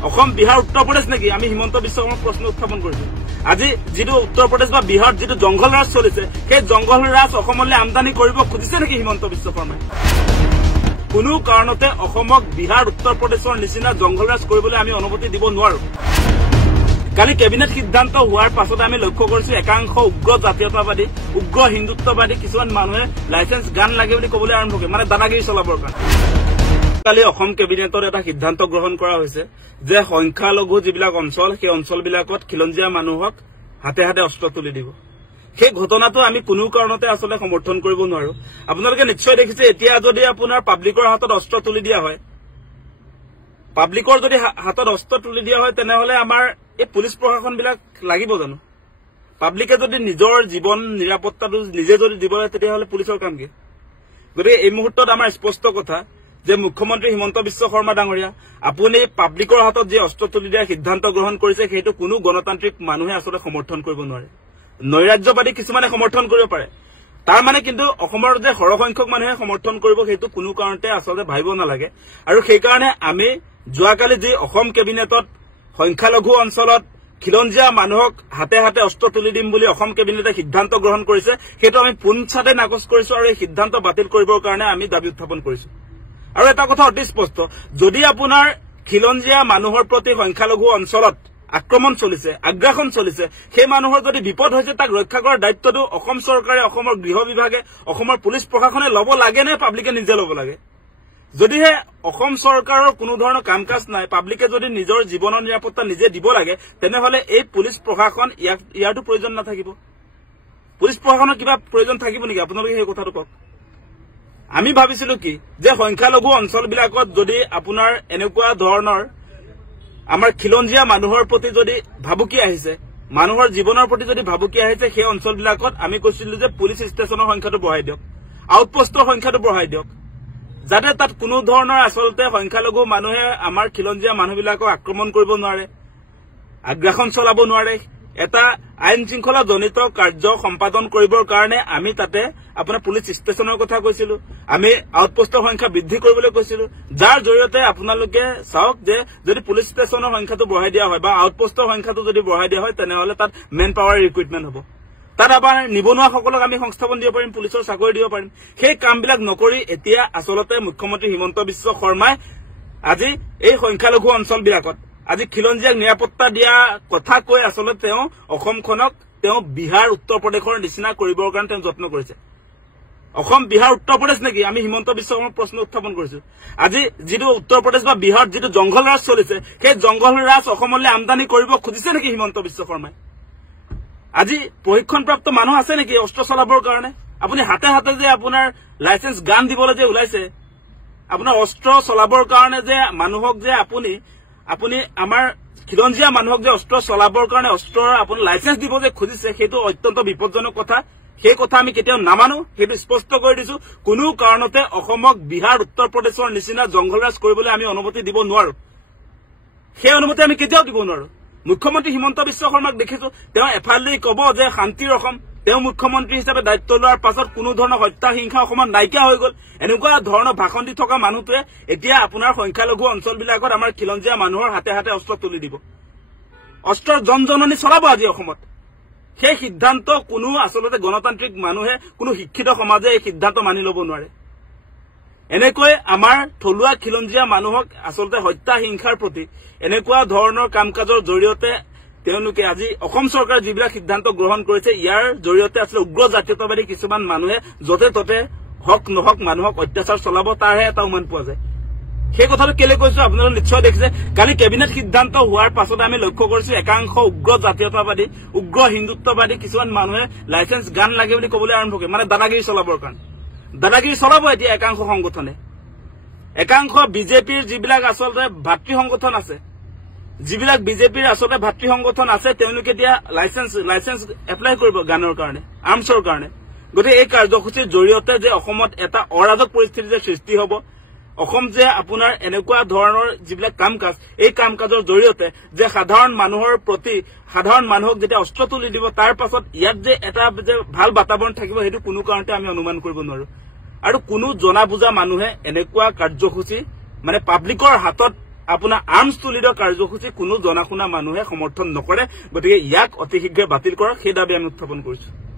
অসম বিহাৰ উত্তৰ প্ৰদেশ নেকি আমি হিমন্ত বিশ্ব শৰ্মাক প্ৰশ্ন উত্থাপন কৰিছো আজি যেটো উত্তৰ প্ৰদেশ বা বিহাৰ যেটো জংগল ৰাজ চলিছে সেই জংগল ৰাজ অসমলৈ আমদানি কৰিব খুজিছে নেকি হিমন্ত বিশ্ব শৰ্মাই কোনো কাৰণতে অসমক বিহাৰ উত্তৰ প্ৰদেশৰ নিচিনা জংগল ৰাজ কৰিবলৈ আমি অনুমতি দিব নোৱাৰো কালি কেবিনেট সিদ্ধান্ত হোৱাৰ পাছত আমি লক্ষ্য কৰিছো একাংশ উগ্ৰ জাতীয়তাবাদী উগ্ৰ হিন্দুত্ববাদী কিছুমান মানুহে লাইসেন্স গান লাগে বুলি ক'বলৈ আৰম্ভ কৰে মানে দাদাগিৰি চলাবৰ কাৰণে কালি অসম কেবিনেটৰ এটা সিদ্ধান্ত গ্ৰহণ কৰা হৈছে যে সংখ্যালঘু যিবিলাক অঞ্চল সেই অঞ্চলবিলাকত খিলঞ্জীয়া মানুহক হাতে হাতে অস্ত্ৰ তুলি দিব সেই ঘটনাটো আমি কোনো কাৰণতে আসলে সমৰ্থন কৰিব নোৱাৰো আপোনালোকে নিশ্চয় দেখিছে এতিয়া যদি আপোনাৰ পাব্লিকৰ হাতত অস্ত্ৰ তুলি দিয়া হয় পাব্লিকৰ যদি হাতত অস্ত্ৰ তুলি দিয়া হয় তেনেহলে আমাৰ এই পুলিচ প্ৰশাসন বিলাক লাগিব জানো পাব্লিকে যদি নিজৰ জীৱন নিৰাপত্তাটো নিজে যদি দিব লাগে তেতিয়াহলে পুলিচৰ কাম কি গতিকে এই মুহূৰ্তত আমাৰ স্পষ্ট কথা যে মুখ্যমন্ত্ৰী হিমন্ত বিশ্ব শৰ্মা ডাঙৰীয়া আপুনি পাব্লিকৰ হাতত যে অস্ত্ৰ তুলি দিয়া সিদ্ধান্ত গ্ৰহণ কৰিছে সেইটো কোনো গণতান্ত্ৰিক মানুহে আসলে সমৰ্থন কৰিব নোৱাৰে নৈৰাজ্যবাদী কিছুমানে সমৰ্থন কৰিব পাৰে তাৰ মানে কিন্তু অসমৰ যে সৰহসংখ্যক মানুহে সমৰ্থন কৰিব সেইটো কোনো কাৰণতে আসলে ভাবিব নালাগে আৰু সেই কাৰণে আমি যোৱাকালি যে অসম কেবিনেটত সংখ্যালঘু অঞ্চলত খিলঞ্জীয়া মানুহক হাতে হাতে অস্ত্ৰ তুলি দিম বুলি অসম কেবিনেটে সিদ্ধান্ত গ্ৰহণ কৰিছে সেইটো আমি পুনচাতে নাকচ কৰিছো আৰু এই সিদ্ধান্ত বাতিল কৰিবৰ কাৰণে আমি দাবী উত্থাপন কৰিছো আৰু এটা কথা অতি স্পষ্ট যদি আপোনাৰ খিলঞ্জীয়া মানুহৰ প্ৰতি সংখ্যালঘু অঞ্চলত আক্ৰমণ চলিছে আগ্ৰাসন চলিছে সেই মানুহৰ যদি বিপদ হৈছে তাক ৰক্ষা কৰাৰ দায়িত্বটো অসম চৰকাৰে অসমৰ গৃহ বিভাগে অসমৰ পুলিচ প্ৰশাসনে ল'ব লাগে নে পাব্লিকে নিজে ল'ব লাগে যদিহে অসম চৰকাৰৰ কোনো ধৰণৰ কাম কাজ নাই পাব্লিকে যদি নিজৰ জীৱনৰ নিৰাপত্তা নিজে দিব লাগে তেনেহলে এই পুলিচ প্ৰশাসন ইয়াৰটো প্ৰয়োজন নাথাকিব পুলিচ প্ৰশাসনৰ কিবা প্ৰয়োজন থাকিব নেকি আপোনালোকে সেই কথাটো কওক আমি ভাবিছিলো কি যে সংখ্যালঘু অঞ্চলবিলাকত যদি আপোনাৰ এনেকুৱা ধৰণৰ আমাৰ খিলঞ্জীয়া মানুহৰ প্ৰতি যদি ভাবুকি আহিছে মানুহৰ জীৱনৰ প্ৰতি যদি ভাবুকি আহিছে সেই অঞ্চলবিলাকত আমি কৈছিলো যে পুলিচ ষ্টেচনৰ সংখ্যাটো বঢ়াই দিয়ক আউটপোষ্টৰ সংখ্যাটো বঢ়াই দিয়ক যাতে তাত কোনো ধৰণৰ আসলতে সংখ্যালঘু মানুহে আমাৰ খিলঞ্জীয়া মানুহবিলাকক আক্ৰমণ কৰিব নোৱাৰে আগ্ৰাসন চলাব নোৱাৰে এটা আইন শৃংখলা জনিত কাৰ্য সম্পাদন কৰিবৰ কাৰণে আমি তাতে আপোনাৰ পুলিচ ষ্টেচনৰ কথা কৈছিলো আমি আউটপোষ্টৰ সংখ্যা বৃদ্ধি কৰিবলৈ কৈছিলো যাৰ জৰিয়তে আপোনালোকে চাওক যে যদি পুলিচ ষ্টেচনৰ সংখ্যাটো বঢ়াই দিয়া হয় বা আউটপোষ্টৰ সংখ্যাটো যদি বঢ়াই দিয়া হয় তেনেহলে তাত মেন পাৱাৰ ৰিক্ৰুটমেন্ট হ'ব তাত আবাৰ নিবনুৱাসকলক আমি সংস্থাপন দিব পাৰিম পুলিচৰ চাকৰি দিব পাৰিম সেই কামবিলাক নকৰি এতিয়া আসলতে মুখ্যমন্ত্ৰী হিমন্ত বিশ্ব শৰ্মাই আজি এই সংখ্যালঘু অঞ্চলবিলাকত আজি খিলঞ্জীয়াক নিৰাপত্তা দিয়া কথা কৈ আসলতে তেওঁ অসমখনক তেওঁ বিহাৰ উত্তৰ প্ৰদেশৰ নিচিনা কৰিবৰ কাৰণে তেওঁ যত্ন কৰিছে অসম বিহাৰ উত্তৰ প্ৰদেশ নেকি আমি হিমন্ত বিশ্ব শৰ্মাক প্ৰশ্ন উত্থাপন কৰিছো আজি যেটো উত্তৰ প্ৰদেশ বা বিহাৰ যেটো জংগল ৰাজ চলিছে সেই জংগল ৰাজ অসমলৈ আমদানি কৰিব খুজিছে নেকি হিমন্ত বিশ্ব শৰ্মাই আজি প্ৰশিক্ষণপ্ৰাপ্ত মানুহ আছে নেকি অস্ত্ৰ চলাবৰ কাৰণে আপুনি হাতে হাতে যে আপোনাৰ লাইসেন্স গান দিবলৈ যে ওলাইছে আপোনাৰ অস্ত্ৰ চলাবৰ কাৰণে যে মানুহক যে আপুনি আমাৰ খিলঞ্জীয়া মানুহক যে অস্ত্ৰ চলাবৰ কাৰণে অস্ত্ৰৰ আপুনি লাইসেন্স দিব যে খুজিছে সেইটো অত্যন্ত বিপদজনক কথা সেই কথা আমি কেতিয়াও নামানো সেইটো স্পষ্ট কৰি দিছো কোনো কাৰণতে অসমক বিহাৰ উত্তৰ প্ৰদেশৰ নিচিনা জংগল ৰাজ কৰিবলৈ আমি অনুমতি দিব নোৱাৰো সেই অনুমতি আমি কেতিয়াও দিব নোৱাৰো মুখ্যমন্ত্ৰী হিমন্ত বিশ্ব শৰ্মাক দেখিছো তেওঁ এফালে কব যে শান্তিৰ অসম তেওঁ মুখ্যমন্ত্ৰী হিচাপে দায়িত্ব লোৱাৰ পাছত কোনো ধৰণৰ হত্যা হিংসা অসমত নাইকিয়া হৈ গল এনেকুৱা ধৰণৰ ভাষণ দি থকা মানুহটোৱে এতিয়া আপোনাৰ সংখ্যালঘু অঞ্চলবিলাকত আমাৰ খিলঞ্জীয়া মানুহৰ হাতে হাতে অস্ত্ৰ তুলি দিব অস্ত্ৰৰ জনজননী চলাব আজি অসমত সেই সিদ্ধান্ত কোনো আসলতে গণতান্ত্ৰিক মানুহে কোনো শিক্ষিত সমাজে এই সিদ্ধান্ত মানি ল'ব নোৱাৰে এনেকৈ আমাৰ থলুৱা খিলঞ্জীয়া মানুহক আসলতে হত্যা হিংসাৰ প্ৰতি এনেকুৱা ধৰণৰ কাম কাজৰ জৰিয়তে তেওঁলোকে আজি অসম চৰকাৰে যিবিলাক সিদ্ধান্ত গ্ৰহণ কৰিছে ইয়াৰ জৰিয়তে আসলে উগ্ৰ জাতীয়তাবাদী কিছুমান মানুহে যতে ততে হক নহক মানুহক অত্যাচাৰ চলাব তাৰহে এটা উমান পোৱা যায় সেই কথাটো কেলে কৈছো আপোনালোকে নিশ্চয় দেখিছে কালি কেবিনেট সিদ্ধান্ত হোৱাৰ পাছত আমি লক্ষ্য কৰিছো একাংশ উগ্ৰ জাতীয়তাবাদী উগ্ৰ হিন্দুত্ববাদী কিছুমান মানুহে লাইসেন্স গান লাগে বুলি ক'বলৈ আৰম্ভ কৰে মানে দাদাগিৰি চলাবৰ কাৰণে দাদাগিৰি চলাব এতিয়া একাংশ সংগঠনে একাংশ বিজেপিৰ যিবিলাক আসলতে ভাতৃ সংগঠন আছে যিবিলাক বিজেপিৰ আসলতে ভাতৃ সংগঠন আছে তেওঁলোকে এতিয়া লাইসেন্স এপ্লাই কৰিব গানৰ কাৰণে আৰ্মছৰ কাৰণে গতিকে এই কাৰ্যসূচীৰ জৰিয়তে যে অসমত এটা অৰাজক পৰিস্থিতি যে সৃষ্টি হ'ব অসম যে আপোনাৰ এনেকুৱা ধৰণৰ যিবিলাক কাম কাজ এই কাম কাজৰ জৰিয়তে যে সাধাৰণ মানুহৰ প্ৰতি সাধাৰণ মানুহক যেতিয়া অস্ত্ৰ তুলি দিব তাৰ পাছত ইয়াত যে এটা যে ভাল বাতাবৰণ থাকিব সেইটো কোনো কাৰণতে আমি অনুমান কৰিব নোৱাৰো আৰু কোনো জনা বুজা মানুহে এনেকুৱা কাৰ্যসূচী মানে পাব্লিকৰ হাতত আপোনাৰ আৰ্মছ টু লিডৰ কাৰ্যসূচী কোনো জনাশুনা মানুহে সমৰ্থন নকৰে গতিকে ইয়াক অতি শীঘ্ৰে বাতিল কৰক সেই দাবী আমি উত্থাপন কৰিছো